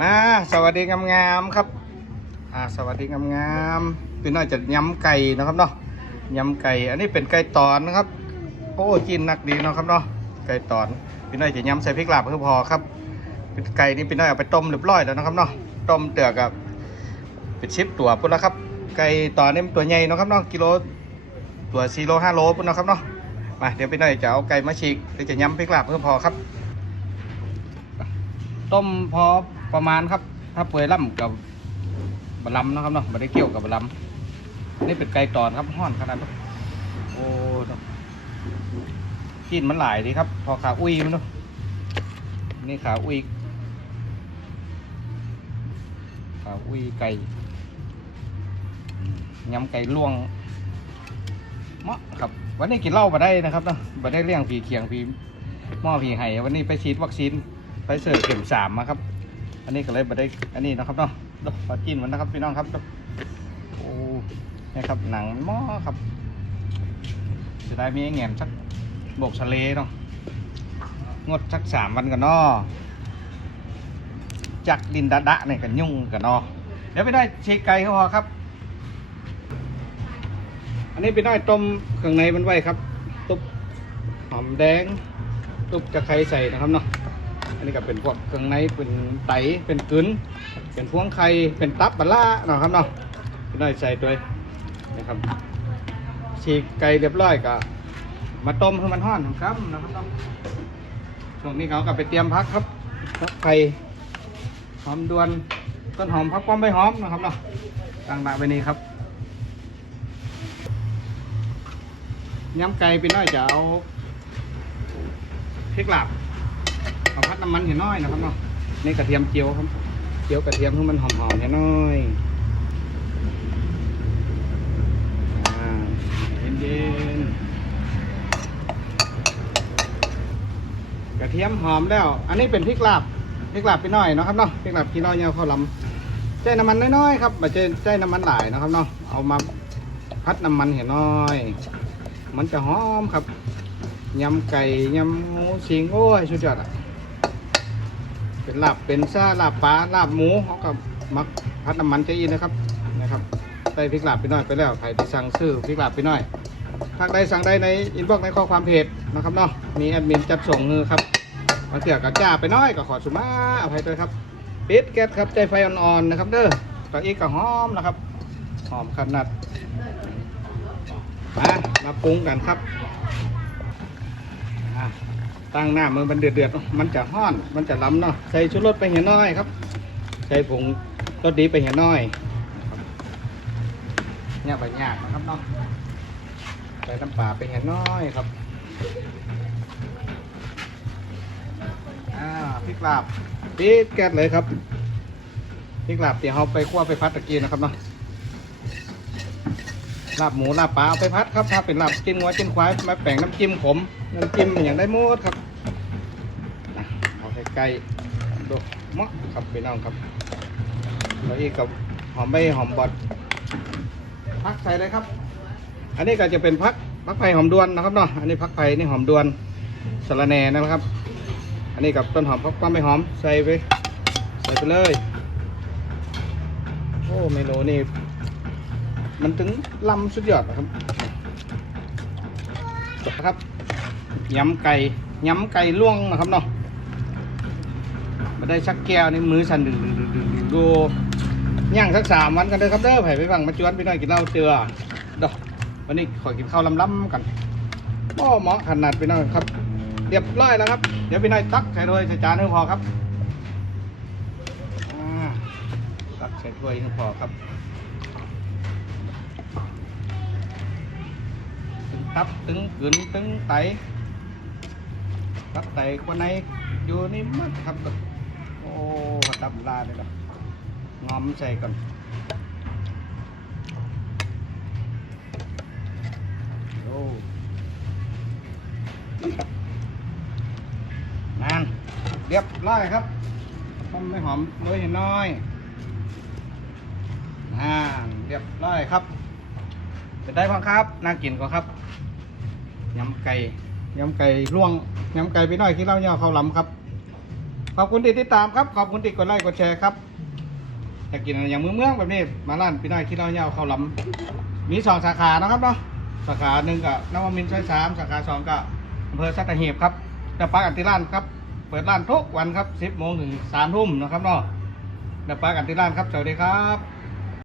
มาสวัสดีงามๆครับอ่าสวัสดีงามๆพี่น้อยจะยำไก่นะครับเนาะยำไก่อันนี้เป็นไก่ตอนนะครับโอ้กินนักดีเนาะครับเนาะไก่ตอนพี่น้อยจะยำใส่พริกลาบเพื่อพอครับเป็นไก่นี่พี่น้อยเอาไปต้มเรียบร้อยแล้วนะครับเนาะต้มเตือกกับเป็นชิปตัวปุ่นแล้วครับ ไก่ตอนนี่ตัวใหญ่เนาะครับเนาะกิโลตัวสี่โลห้าโลปุ่นเนาะครับเนาะมาเดี๋ยวพี่น้อยจะเอาไก่มาฉีกเดี๋ยวจะยำพริกลาบเพื่อพอครับ ต้มพอ ประมาณครับ ถ้าเปื่อยล่ำกับบะลำนะครับเนาะไม่ได้เกี่ยวกับบะลำนี่เป็นไก่ตอนครับห้อนขนาดนั้โอ้เนาะกลินมันหลายดีครับ พอขาอุ้ยมันเนาะนี่ขาอุ้ยขาอุ้ยไก่ยำไก่ลวงมะครับ วันนี้กินเหล้ามาได้นะครับเนาะมาได้เลี้ยงผีเคียงผีหม้อผีไห้วันนี้ไปฉีดวัคซีนไปเสิร์ฟเข็มสามมาครับ อันนี้ก็เลยมาได้ อันนี้นะครับเนาะดูขอกินมันนะครับพี่น้องครับดูโอ้นี่ครับหนังหม้อครับจะได้มีแง่มสักบกทะเลเนาะงดสักสามวันกันเนาะจักดินดะดะเนี่ยกันยุ่งกันเนาะเดี๋ยวไปได้เชคไก่เขาพอครับ อันนี้ไปได้ต้มเครื่องในมันไว้ครับ ตุบหอมแดง ตุบจะไข่ใส่นะครับเนาะ อันนี้ก็เป็นพวกเครื่องในเป็นไตเป็นกึนเป็นพวงไข่เป็นตับบะล่าเนาะครับเนาะน้อยใส่ด้วยนะครับฉีกไก่เรียบร้อยก็มาต้มให้มันห้อนครับนะครับเนาะช่วงนี้เขาก็ไปเตรียมพักครับพักไข่หอมดวนต้นหอมพักป้อมใบหอมนะครับเนาะตั้งมาไว้นี่ครับย้ำไก่พี่น้อยจะเอาพริกลาบ เอาพัดน้ำมันเห็นน้อยนะครับเนาะนี่กระเทียมเจียวครับ เจียวกระเทียมให้มันหอมๆเห็นน้อยเย็นๆกระเทียมหอมแล้ว อันนี้เป็นพริกลาบพริกลาบไปน่อยนะครับเนาะพริกลาบกินน้อยเนี่ยข้าวลำใจน้ำมันน้อยๆครับมาใจใจน้ำมันหลายนะครับเนาะเอามาพัดน้ำมันเห็นน้อย มันจะหอมครับยำไก่ยำหมูสิงโอ้ยสุดยอดอะ เป็นลาบเป็นซ่าลาบปลาลาบหมูเขากับมักพัดน้ำมันใจอินนะครับนะครับใส่พริกลาบไปหน่อยไปแล้วใครที่สั่งซื้อพริกลาบไปหน่อยทางใดสั่งใดในอินบ็อกซ์ในข้อความเพจนะครับเนาะมีแอดมินจัดส่งมือครับบาเถื่อกับจ้าไปน้อยก็ขอสุมาอภัยด้วยครับปิดแก๊สครับใจไฟอ่อนๆนะครับเด้อตอนอีกก็หอมนะครับหอมขนาดมามาปรุงกันครับอะ ตั้งหน้ามือมันเดือดเดือดมันจะห้อน มันจะล้ำเนาะใส่ชูรสไปเห็นน้อยครับ ใส่ผงรสดีไปเห็นน้อยเนี่ยใบหยาบนะครับเนาะใส่น้ำปลาไปเห็นน้อยครับอ่าพริกลาบพริกแก๊สเลยครับพริกลาบที่เราไปคั่วไปพัดตะกี้นะครับเนาะลาบหมูลาบปลาเอาไปพัดครับถ้าเป็นลาบจิ้มงัวจิ้มควายมาแป่งน้ำจิ้มขม น้ำจิ้มอย่างได้หมดครับอะเอาให้ใกล้ดูมะครับพี่น้องครับแล้วอีกกับหอมใบหอมบดพักใส่เลยครับ อันนี้ก็จะเป็นพักพักไผ่หอมดวนนะครับเนาะอันนี้พักไผ่นี่หอมดวนสะระแหน่นะครับ อันนี้กับต้นหอมพักความใบหอมใส่ไปใส่ไปเลยโอ้เมนูนี่มันถึงลำสุดยอดนะครับครับ ยำไก่ยำไก่ล่วงนะครับเนาะมาได้ชักแก้วในมือสั่นดึงดึงดึงดึงดูย่างสักสามวันกันเลยครับเด้อไผ่ไปฟังมาจวนไปหน่อยกินเหล้าเจือดอกวันนี้ขอกินข้าวลำล้ำกันโอ้เหมาะขนาดไปหน่อยครับเรียบร้อยแล้วครับ เดี๋ยวไปหน่อยตักใส่ถ้วยใส่จานให้พอครับตักใส่ถ้วยให้พอครับตับตึงกึนตึงไต ตับไตคนไหนอยู่นี่มัดครับกโอ้ตับลาเลยละงอมใส่ก่อนโอ้นานเรียบร้อยครับต้มไม่หอมด้วยหนน้อยอ่าเรียบร้อยครับเป็นได้พังครับน่ากินกว่าครับยำไก่ ยำไก่ร่วงยำไก่ไปหน่อยที่เราเนี่ยเขาวหลำครับ ขอบคุณที่ติดตามครับ ขอบคุณที่กดไลค์กดแชร์ครับอยากกินอะไรอย่างเมืองเมืองแบบนี้มาร้านพี่น้อยที่เราเยาข้าวหลำมีสองสาขานะครับเนาะสาขาหนึ่งก็นวมินทร์ซอยสามสาขาสองก็อำเภอสัตหีบครับแต่ปากันที่ร้านครับ เปิดร้านทุกวันครับ10โมงถึง3ทุ่มนะครับเนาะเดี๋ยวปากันที่ร้านครับสวัสดีครับ